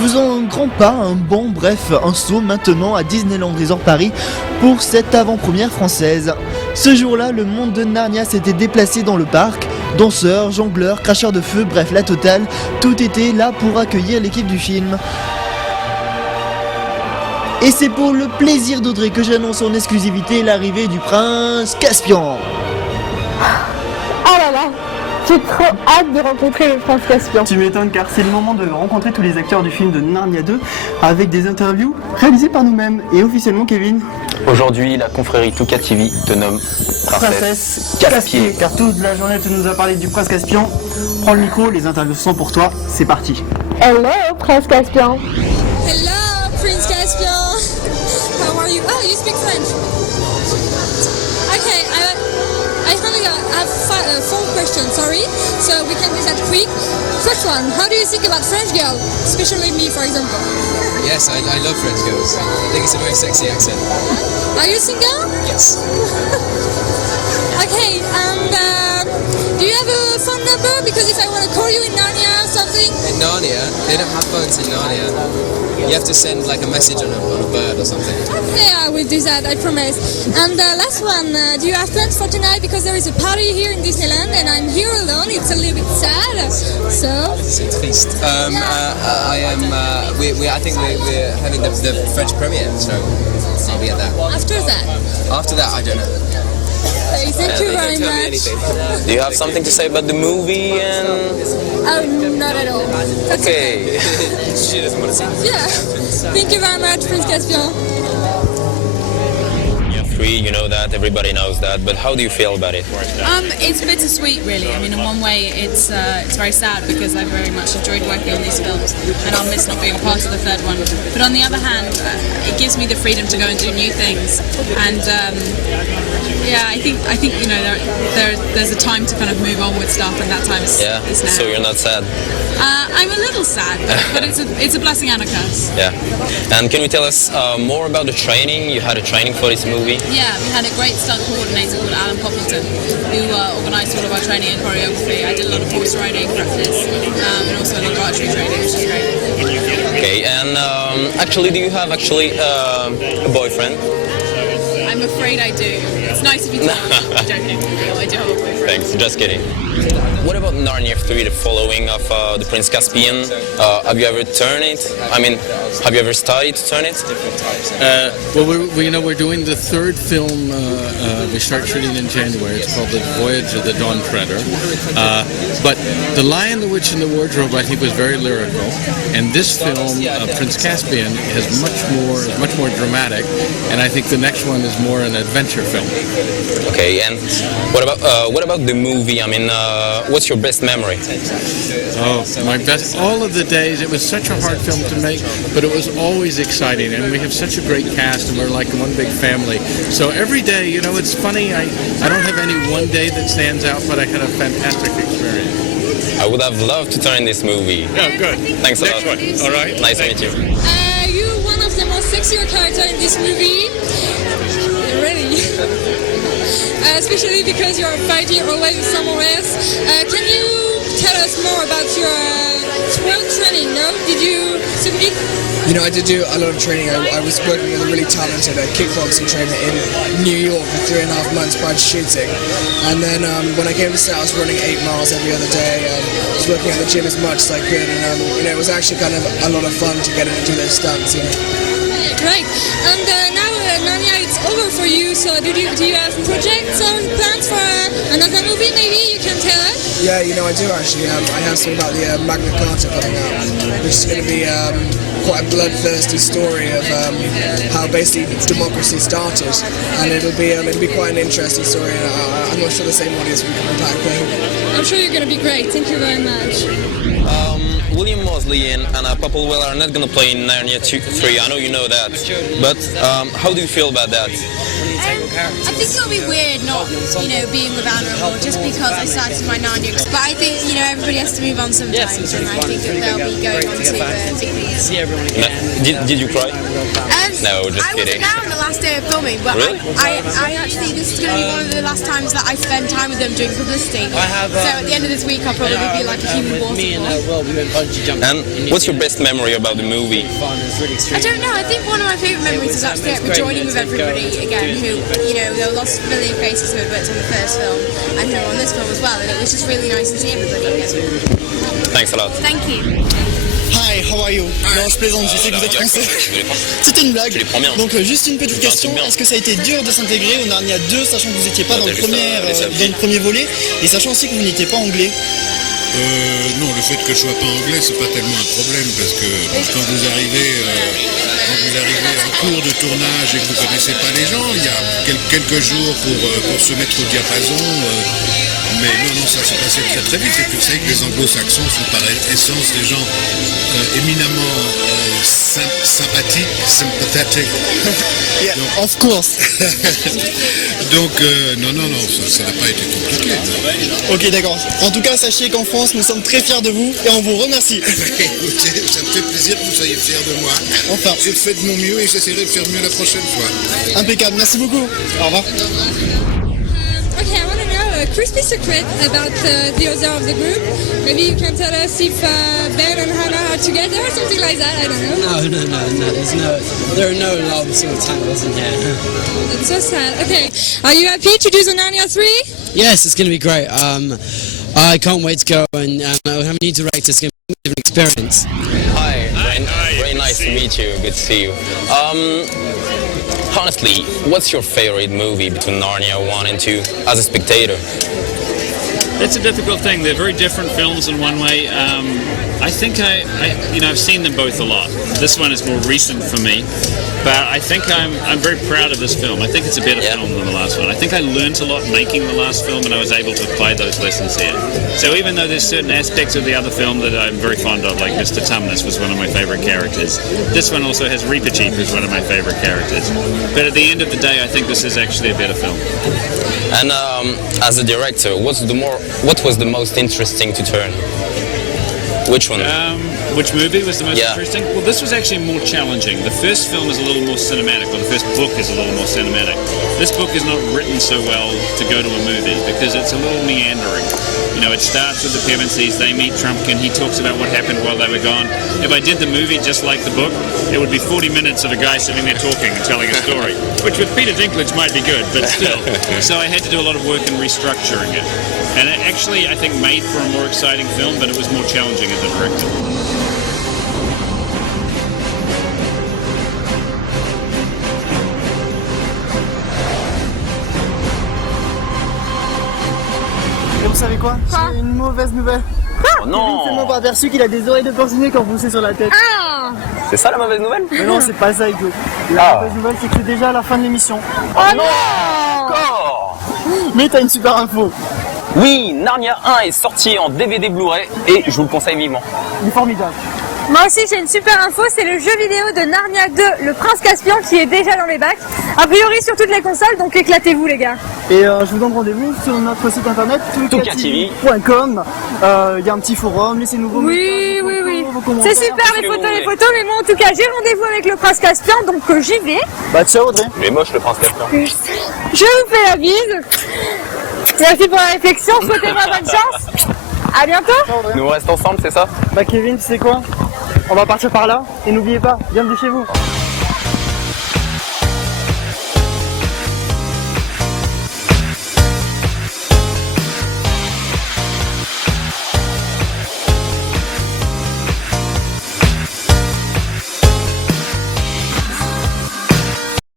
Faisons un grand pas, un saut maintenant à Disneyland Resort Paris pour cette avant-première française. Ce jour-là, le monde de Narnia s'était déplacé dans le parc. Danseurs, jongleurs, cracheurs de feu, bref la totale, tout était là pour accueillir l'équipe du film. Et c'est pour le plaisir d'Audrey que j'annonce en exclusivité l'arrivée du prince Caspian. Oh là là, j'ai trop hâte de rencontrer le prince Caspian. Tu m'étonnes car c'est le moment de rencontrer tous les acteurs du film de Narnia 2 avec des interviews réalisées par nous-mêmes. Et officiellement, Kevin, aujourd'hui, la confrérie Touka TV te nomme Princesse Caspian. Car toute la journée tu nous as parlé du prince Caspian. Prends le micro, les interviews sont pour toi, c'est parti. Hello, prince Caspian. Hello, Prince Caspian. How are you? Oh, you speak French. Okay, I only have four questions, sorry, so we can do that quick. First one, how do you think about French girl, especially me, for example? Yes, I love French girls. I think it's a very sexy accent. Are you single? Yes. Okay, and do you have a phone number? Because if I want to call you in Narnia or something. In Narnia, they don't have phones in Narnia. You have to send like a message on a bird or something. Okay, I will do that, I promise. And last one, do you have plans for tonight? Because there is a party here in Disneyland and I'm here alone. It's a little bit sad. So. C'est triste. I am. I think we're having the French premiere, so I'll be at that. After that. After that, I don't know. Okay, thank you very Tell me much. anything. Do you have something to say about the movie? Oh, not at all. That's Okay. She doesn't want to see. Yeah. Thank you very much, Prince Caspian. You're free, you know that, everybody knows that, but how do you feel about it? It's bittersweet, really. I mean, in one way, it's very sad because I very much enjoyed working on these films, and I'll miss not being a part of the third one. But on the other hand, it gives me the freedom to go and do new things, and yeah, I think you know there's a time to kind of move on with stuff, and that time is now. So you're not sad? I'm a little sad, but it's a blessing and a curse. Yeah. And can you tell us more about the training? You had a training for this movie? Yeah, we had a great stunt coordinator called Alan Poppleton who organised all of our training and choreography. I did a lot of horse riding practice and also a lot of archery training, which is great. Okay, and actually, do you have a boyfriend? I'm afraid I do. It's nice of you to I'm joking. I do have a boyfriend. Thanks, just kidding. What about Narnia 3, the following of the Prince Caspian? Have you ever turned it? I mean, have you ever started to turn it? Well, we're doing the third film. We start shooting in January. It's called The Voyage of the Dawn Treader. But The Lion, the Witch, and the Wardrobe, I think, was very lyrical. And this film, Prince Caspian, is much more dramatic. And I think the next one is more an adventure film. Okay, and what about the movie? I mean, what's your best memory? Oh, my best! All of the days. It was such a hard film to make, but it was always exciting. And we have such a great cast, and we're like one big family. So every day, you know, it's funny. I don't have any one day that stands out, but I had a fantastic experience. I would have loved to turn this movie. Yeah, good. Thanks a lot. Next one. All right. Nice to meet you. You're one of the most sexier characters in this movie. Really. Especially because you're fighting always somewhere else. Can you tell us more about your throat training, no? Did you submit? You know, I did do a lot of training. I was working with a really talented kickboxing trainer in New York for 3.5 months prior to shooting. And then when I came to set, I was running 8 miles every other day. I was working at the gym as much as I could. And, you know, it was actually kind of a lot of fun to get into those stunts. You know? Great. And now Narnia, it's over for you. So do you have projects or plans for another movie? Maybe you can tell us. Yeah, you know, I do actually. I have something about the Magna Carta coming out, which is going to be quite a bloodthirsty story of how basically democracy started, and it'll be quite an interesting story. I'm not sure the same audience will come back though. I'm sure you're going to be great. Thank you very much. William Mosley and Anna Popplewell are not going to play in Narnia 3. I know you know that. But how do you feel about that? I think it'll be weird not, being with Anna anymore just because I started my Narnia. But I think, everybody has to move on sometimes, and I think that they'll be going on to big things. Did you cry? No, just kidding. I wasn't there on the last day of filming, but really? I actually, this is going to be one of the last times that I spend time with them doing publicity. So at the end of this week, I'll probably be like a human waterfall. And what's your best memory about the movie? I don't know. I think one of my favourite memories is actually joining with everybody again. Who, there were lots of familiar faces who had worked on the first film and who are on this film as well. And it was just really nice to see everybody again. Thanks a lot. Thank you. Hi, how are you? Non, je plaisante, je sais que vous êtes français. C'était une blague. Donc juste une petite question, est-ce que ça a été dur de s'intégrer au Narnia 2, sachant que vous n'étiez pas dans le premier volet, et sachant aussi que vous n'étiez pas anglais? Non, le fait que je sois pas anglais, c'est pas tellement un problème, parce que quand vous arrivez en cours de tournage et que vous connaissez pas les gens, il y a quelques jours pour se mettre au diapason. Mais non, ça s'est passé très très vite. Et puis vous savez que les anglo-saxons sont par essence des gens éminemment sympathiques, sympathetic. Yeah, of course. Donc non, ça n'a pas été compliqué. Ok, d'accord. En tout cas, sachez qu'en France, nous sommes très fiers de vous et on vous remercie. Écoutez, ça me fait plaisir que vous soyez fiers de moi. Enfin, j'ai fait de mon mieux et j'essaierai de faire mieux la prochaine fois. Impeccable, merci beaucoup. Au revoir. Okay, I want to know a crispy secret about the other of the group. Maybe you can tell us if Ben and Hannah are together or something like that. I don't know. No. There are no love sort of tangles in here. That's so sad. Okay, are you happy to do the Narnia 3? Yes, it's going to be great. I can't wait to go and have a new director. It's going to be a different experience. Hi, very nice to meet you. Good to see you. Honestly, what's your favorite movie between Narnia 1 and 2 as a spectator? It's a difficult thing. They're very different films in one way. I think I've seen them both a lot. This one is more recent for me, but I think I'm very proud of this film. I think it's a better film than the last one. I think I learned a lot making the last film, and I was able to apply those lessons here. So even though there's certain aspects of the other film that I'm very fond of, like Mr. Tumnus was one of my favorite characters, this one also has Reaper Chief, who's one of my favorite characters. But at the end of the day, I think this is actually a better film. And as a director, what was the most interesting to turn? Which one? Which movie was the most interesting? Well, this was actually more challenging. The first film is a little more cinematic, or the first book is a little more cinematic. This book is not written so well to go to a movie because it's a little meandering. It starts with the Pevensies, they meet Trumpkin, he talks about what happened while they were gone. If I did the movie just like the book, it would be 40 minutes of a guy sitting there talking and telling a story, which with Peter Dinklage might be good, but still. So I had to do a lot of work in restructuring it. And it actually, I think, made for a more exciting film, but it was more challenging as a director. Et vous savez quoi? J'ai une mauvaise nouvelle. Oh non! Kevin s'est même pas aperçu qu'il a des oreilles de porcinet quand vous poussez sur la tête. Ah! C'est ça la mauvaise nouvelle? Mais non, c'est pas ça, Hugo. La mauvaise nouvelle, c'est que c'est déjà la fin de l'émission. Oh non! Encore! Mais t'as une super info. Oui, Narnia 1 est sorti en DVD Blu-ray et je vous le conseille vivement. Il est formidable. Moi aussi j'ai une super info, c'est le jeu vidéo de Narnia 2, le Prince Caspian qui est déjà dans les bacs. A priori sur toutes les consoles, donc éclatez-vous les gars. Et je vous donne rendez-vous sur notre site internet toukatv.com. Il y a un petit forum, laissez-nous vos C'est super les photos, mais moi en tout cas j'ai rendez-vous avec le Prince Caspian, donc j'y vais. Bah ciao Audrey. Il est moche le Prince Caspian. Je vous fais la bise. Merci pour la réflexion, souhaitez-moi bonne chance. À bientôt. Nous on reste ensemble, c'est ça? Bah Kevin, tu sais quoi? On va partir par là et n'oubliez pas, bienvenue chez vous.